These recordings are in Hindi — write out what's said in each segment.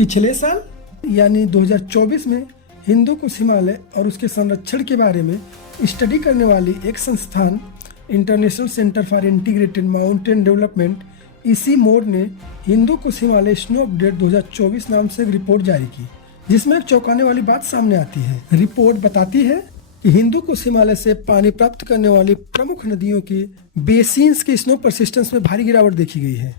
पिछले साल यानी 2024 में हिंदू कुश हिमालय और उसके संरक्षण के बारे में स्टडी करने वाली एक संस्थान international centre for integrated mountain development इसी मोड ने हिंदू कुश हिमालय स्नो अपडेट 2024 नाम से एक रिपोर्ट जारी की, जिसमें एक चौंकाने वाली बात सामने आती है। रिपोर्ट बताती है कि हिंदू कुश हिमालय से पानी प्राप्त करने वाली प्रमुख नदियों के बेसिन्स के स्नो परसिस्टेंस में भारी गिरावट देखी गई है,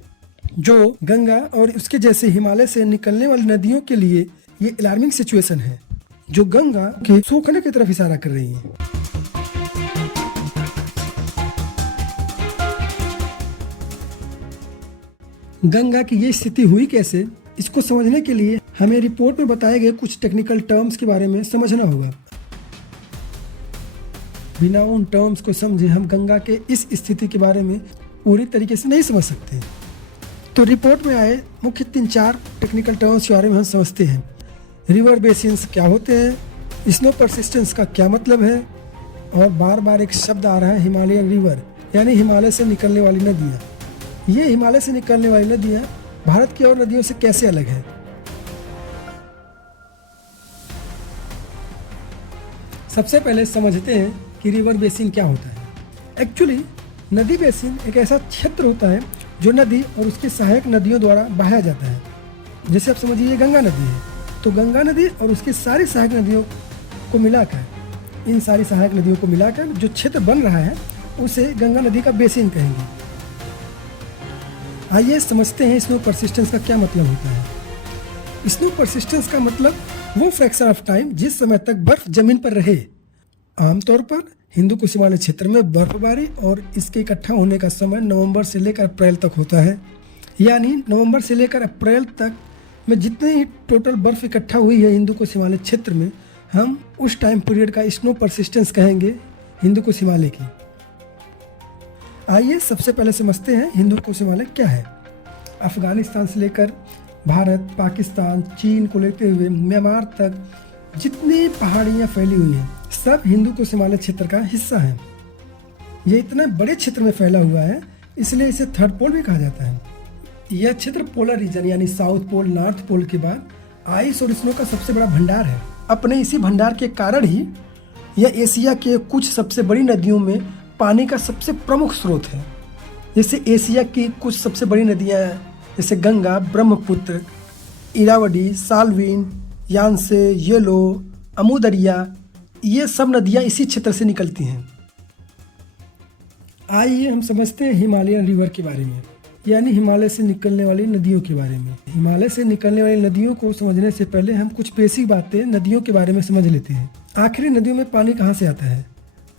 जो गंगा और उसके जैसे हिमालय से निकलने वाली नदियों के लिए ये अलार्मिंग सिचुएशन है, जो गंगा के सूखने की तरफ इशारा कर रही है। गंगा की ये स्थिति हुई कैसे, इसको समझने के लिए हमें रिपोर्ट में बताए गए कुछ टेक्निकल टर्म्स के बारे में समझना होगा। बिना उन टर्म्स को समझे हम गंगा के इस स्थिति के बारे में पूरी तरीके से नहीं समझ सकते। तो रिपोर्ट में आए मुख्य 3-4 टेक्निकल टर्म्स के बारे में हम समझते हैं। रिवर बेसिन्स क्या होते हैं, स्नो परसिस्टेंस का क्या मतलब है, और बार बार एक शब्द आ रहा है हिमालयन रिवर, यानी हिमालय से निकलने वाली नदियाँ। ये हिमालय से निकलने वाली नदियाँ भारत की और नदियों से कैसे अलग है। सबसे पहले समझते हैं कि रिवर बेसिन क्या होता है। एक्चुअली नदी बेसिन एक ऐसा क्षेत्र होता है जो नदी और उसकी सहायक नदियों द्वारा बहाया जाता है। जैसे आप समझिए गंगा नदी है, तो गंगा नदी और उसकी सारी सहायक नदियों को मिलाकर, इन सारी सहायक नदियों को मिलाकर जो क्षेत्र बन रहा है उसे गंगा नदी का बेसिन कहेंगे। आइए समझते हैं स्नो परसिस्टेंस का क्या मतलब होता है। स्नो परसिस्टेंस का मतलब वो फ्रैक्शन ऑफ टाइम जिस समय तक बर्फ जमीन पर रहे। आमतौर पर हिंदू कुश हिमालय क्षेत्र में बर्फबारी और इसके इकट्ठा होने का समय नवंबर से लेकर अप्रैल तक होता है, यानी नवंबर से लेकर अप्रैल तक में जितने ही टोटल बर्फ इकट्ठा हुई है हिंदू कुश हिमालय क्षेत्र में, हम उस टाइम पीरियड का स्नो परसिस्टेंस कहेंगे हिंदू कुश हिमालय की। आइए सबसे पहले समझते हैं हिंदू कुश हिमालय क्या है। अफगानिस्तान से लेकर भारत, पाकिस्तान, चीन को लेते हुए म्यांमार तक जितनी पहाड़ियाँ फैली हुई हैं, सब हिंदू कुश हिमालय क्षेत्र का हिस्सा है। ये इतने बड़े क्षेत्र में फैला हुआ है, इसलिए इसे थर्ड पोल भी कहा जाता है। यह क्षेत्र पोलर रीजन यानी साउथ पोल, नॉर्थ पोल के बाद आइस और स्नो का सबसे बड़ा भंडार है। अपने इसी भंडार के कारण ही यह एशिया के कुछ सबसे बड़ी नदियों में पानी का सबसे प्रमुख स्रोत है। जैसे एशिया की कुछ सबसे बड़ी नदियाँ जैसे गंगा, ब्रह्मपुत्र, इरावदी, साल्विन, यानसे, येलो, अमू दरिया, ये सब नदियाँ इसी क्षेत्र से निकलती हैं। आइए हम समझते हैं हिमालयन रिवर के बारे में, यानी हिमालय से निकलने वाली नदियों के बारे में। हिमालय से निकलने वाली नदियों को समझने से पहले हम कुछ बेसिक बातें नदियों के बारे में समझ लेते हैं। आखिरी नदियों में पानी कहाँ से आता है,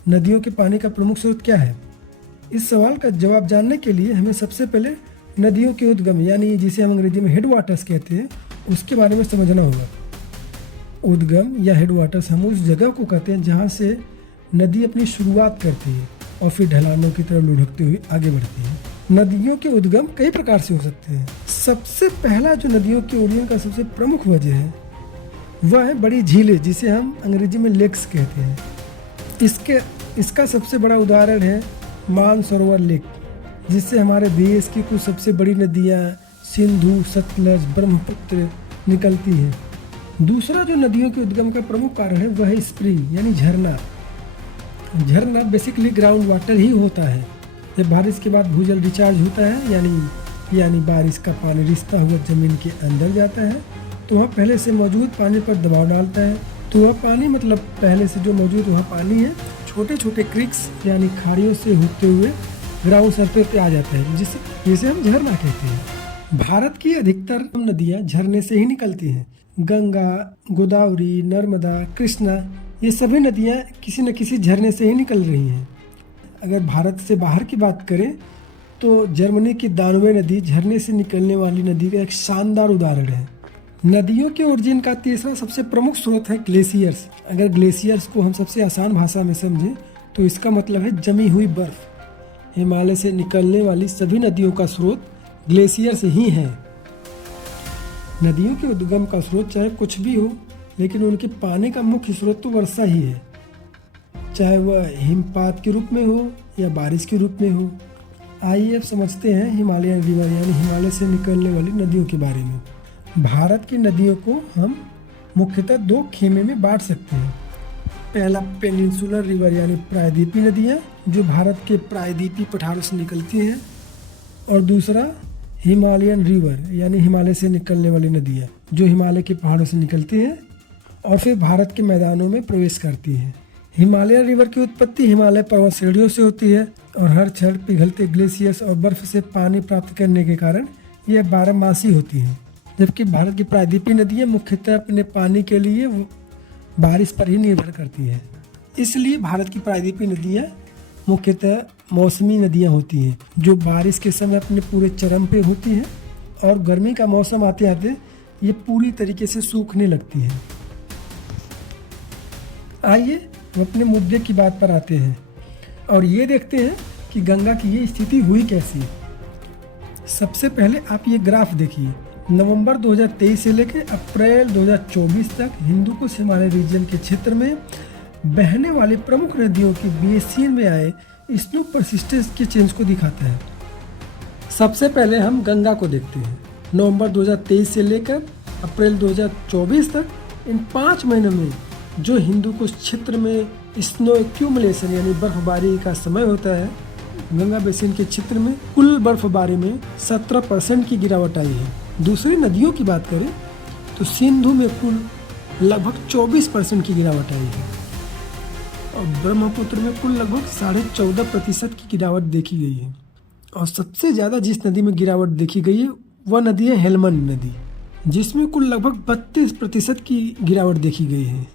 नदियों के पानी का प्रमुख स्रोत क्या है। इस सवाल का जवाब जानने के लिए हमें सबसे पहले नदियों के उद्गम, यानी जिसे हम अंग्रेजी में हेड वाटर्स कहते हैं, उसके बारे में समझना होगा। उद्गम या हेड वाटर्स हम उस जगह को कहते हैं जहाँ से नदी अपनी शुरुआत करती है और फिर ढलानों की तरफ लुढ़कते हुए आगे बढ़ती है। नदियों के उद्गम कई प्रकार से हो सकते हैं। सबसे पहला जो नदियों के उद्गम का सबसे प्रमुख वजह है वह है बड़ी झीलें, जिसे हम अंग्रेजी में लेक्स कहते हैं। इसका सबसे बड़ा उदाहरण है मानसरोवर लेक, जिससे हमारे देश की कुछ सबसे बड़ी नदियाँ सिंधु, सतलज, ब्रह्मपुत्र निकलती हैं। दूसरा जो नदियों के उद्गम का प्रमुख कारण है वह है स्प्रिंग यानी झरना। झरना बेसिकली ग्राउंड वाटर ही होता है। जब बारिश के बाद भूजल रिचार्ज होता है, यानी बारिश का पानी रिसता हुआ जमीन के अंदर जाता है, तो वह पहले से मौजूद पानी पर दबाव डालता है। तो वह पानी मतलब पहले से जो मौजूद वह पानी है, छोटे छोटे क्रिक्स यानी खाड़ियों से होते हुए ग्राउंड सरफेस पे आ जाता है, जिसे हम झरना कहते हैं। भारत की अधिकतर नदियाँ झरने से ही निकलती हैं। गंगा, गोदावरी, नर्मदा, कृष्णा, ये सभी नदियाँ किसी न किसी झरने से ही निकल रही हैं। अगर भारत से बाहर की बात करें तो जर्मनी की दानवे नदी झरने से निकलने वाली नदी का एक शानदार उदाहरण है। नदियों के ओरिजिन का तीसरा सबसे प्रमुख स्रोत है ग्लेशियर्स। अगर ग्लेशियर्स को हम सबसे आसान भाषा में समझें तो इसका मतलब है जमी हुई बर्फ। हिमालय से निकलने वाली सभी नदियों का स्रोत ग्लेशियर्स ही हैं। नदियों के उद्गम का स्रोत चाहे कुछ भी हो, लेकिन उनके पानी का मुख्य स्रोत तो वर्षा ही है, चाहे वह हिमपात के रूप में हो या बारिश के रूप में हो। आइए अब समझते हैं हिमालयन रिवर यानी हिमालय से निकलने वाली नदियों के बारे में। भारत की नदियों को हम मुख्यतः दो खेमे में बांट सकते हैं। पहला पेनिनसुलर रिवर यानी प्रायद्वीपीय नदियाँ जो भारत के प्रायद्वीपीय पठारों से निकलती हैं, और दूसरा हिमालयन रिवर यानी हिमालय से निकलने वाली नदियाँ जो हिमालय के पहाड़ों से निकलती हैं और फिर भारत के मैदानों में प्रवेश करती हैं। हिमालयन रिवर की उत्पत्ति हिमालय पर्वत श्रेणियों से होती है और हर क्षण पिघलते ग्लेशियर्स और बर्फ से पानी प्राप्त करने के कारण यह बारहमासी होती हैं, जबकि भारत की प्रायद्वीपीय नदियाँ मुख्यतः अपने पानी के लिए बारिश पर ही निर्भर करती है। इसलिए भारत की प्रायद्वीपीय नदियाँ मुख्यतः मौसमी नदियाँ होती हैं जो बारिश के समय अपने पूरे चरम पे होती हैं और गर्मी का मौसम आते आते ये पूरी तरीके से सूखने लगती हैं। आइए हम अपने मुद्दे की बात पर आते हैं और ये देखते हैं कि गंगा की ये स्थिति हुई कैसी। सबसे पहले आप ये ग्राफ देखिए। नवंबर 2023 से लेकर अप्रैल 2024 तक हिंदुकुश हिमालय रीजन के क्षेत्र में बहने वाली प्रमुख नदियों की बेसिन में आए स्नो परसिस्टेंस के चेंज को दिखाता है। सबसे पहले हम गंगा को देखते हैं। नवंबर 2023 से लेकर अप्रैल 2024 तक इन 5 महीनों में जो हिंदुकुश क्षेत्र में स्नो एक्यूमुलेशन यानी बर्फबारी का समय होता है, गंगा बेसिन के क्षेत्र में कुल बर्फबारी में 17% की गिरावट आई है। दूसरी नदियों की बात करें तो सिंधु में कुल लगभग 24% की गिरावट आई है और ब्रह्मपुत्र में कुल लगभग 14.5% की गिरावट देखी गई है। और सबसे ज़्यादा जिस नदी में गिरावट देखी गई है वह नदी है हेलमंड नदी, जिसमें कुल लगभग 32% की गिरावट देखी गई है।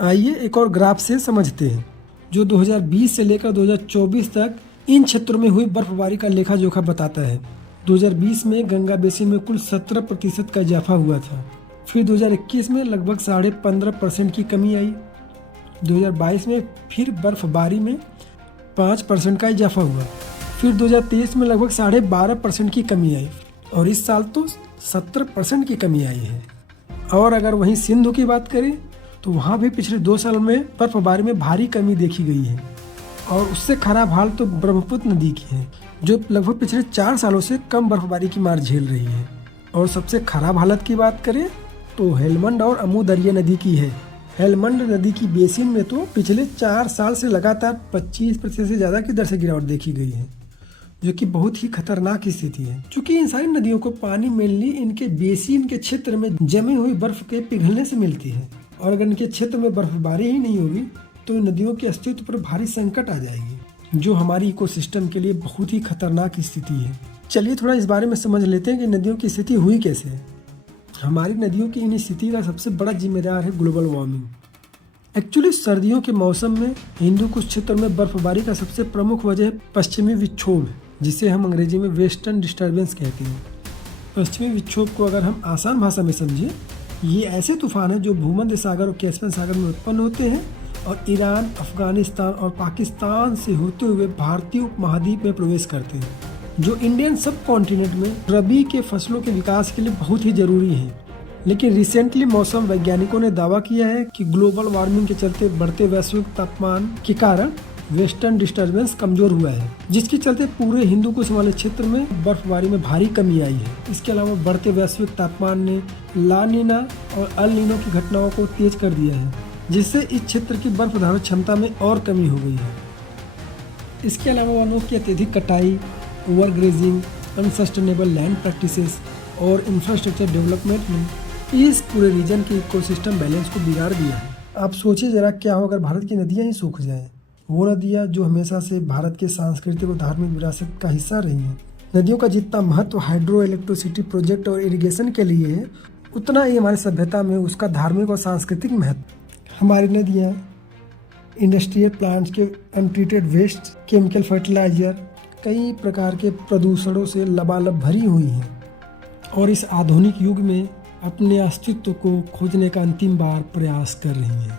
आइए एक और ग्राफ से समझते हैं जो 2020 से लेकर 2024 तक इन क्षेत्रों में हुई बर्फबारी का लेखा जोखा बताता है। 2020 में गंगा बेसिन में कुल 17% का इजाफा हुआ था। फिर 2021 में लगभग 15.5% की कमी आई। 2022 में फिर बर्फबारी में 5% का इजाफा हुआ। फिर 2023 में लगभग 12.5% की कमी आई और इस साल तो 17% की कमी आई है। और अगर वहीं सिंधु की बात करें तो वहाँ भी पिछले 2 साल में बर्फबारी में भारी कमी देखी गई है और उससे खराब हाल तो ब्रह्मपुत्र नदी की है जो लगभग पिछले 4 सालों से कम बर्फबारी की मार झेल रही है। और सबसे खराब हालत की बात करें तो हेलमंड और अमू दरिया नदी की है। हेलमंड नदी की बेसिन में तो पिछले 4 साल से लगातार 25% से ज़्यादा की दर से गिरावट देखी गई है, जो कि बहुत ही खतरनाक स्थिति है। क्योंकि इन सारी नदियों को पानी मेनली इनके बेसिन के क्षेत्र में जमी हुई बर्फ के पिघलने से मिलती है और अगर इनके क्षेत्र में बर्फबारी ही नहीं होगी तो इन नदियों के अस्तित्व पर भारी संकट आ जाएगी, जो हमारी इकोसिस्टम के लिए बहुत ही खतरनाक स्थिति है। चलिए थोड़ा इस बारे में समझ लेते हैं कि नदियों की स्थिति हुई कैसे है। हमारी नदियों की इन स्थिति का सबसे बड़ा जिम्मेदार है ग्लोबल वार्मिंग। एक्चुअली सर्दियों के मौसम में हिंदुकुश क्षेत्र में बर्फबारी का सबसे प्रमुख वजह है पश्चिमी विक्षोभ, जिसे हम अंग्रेजी में वेस्टर्न डिस्टर्बेंस कहते हैं। पश्चिमी विक्षोभ को अगर हम आसान भाषा में समझें, ये ऐसे तूफान हैं जो भूमध्य सागर और कैस्पियन सागर में उत्पन्न होते हैं और ईरान, अफगानिस्तान और पाकिस्तान से होते हुए भारतीय उपमहाद्वीप में प्रवेश करते हैं, जो इंडियन सब कॉन्टिनेंट में रबी के फसलों के विकास के लिए बहुत ही जरूरी है। लेकिन रिसेंटली मौसम वैज्ञानिकों ने दावा किया है कि ग्लोबल वार्मिंग के चलते बढ़ते वैश्विक तापमान के कारण वेस्टर्न डिस्टर्बेंस कमजोर हुआ है, जिसके चलते पूरे हिंदुकुश वाले क्षेत्र में बर्फबारी में भारी कमी आई है। इसके अलावा बढ़ते वैश्विक तापमान ने ला नीना और अल नीनो की घटनाओं को तेज कर दिया है, जिससे इस क्षेत्र की बर्फ धारण क्षमता में और कमी हो गई है। इसके अलावा वनों की अत्यधिक कटाई, ओवरग्रेजिंग, अनसस्टेनेबल लैंड प्रैक्टिसेस और इंफ्रास्ट्रक्चर डेवलपमेंट ने इस पूरे रीजन के इकोसिस्टम बैलेंस को बिगाड़ दिया है। आप सोचिए जरा क्या हो अगर भारत की नदियाँ ही सूख जाएं। वो नदियाँ जो हमेशा से भारत के सांस्कृतिक और धार्मिक विरासत का हिस्सा रही हैं। नदियों का जितना महत्व हाइड्रो इलेक्ट्रिसिटी प्रोजेक्ट और इरिगेशन के लिए है, उतना ही हमारी सभ्यता में उसका धार्मिक और सांस्कृतिक महत्व। हमारी नदियाँ इंडस्ट्रियल प्लांट्स के अनट्रीटेड वेस्ट, केमिकल फर्टिलाइजर, कई प्रकार के प्रदूषणों से लबालब भरी हुई हैं और इस आधुनिक युग में अपने अस्तित्व को खोजने का अंतिम बार प्रयास कर रही हैं।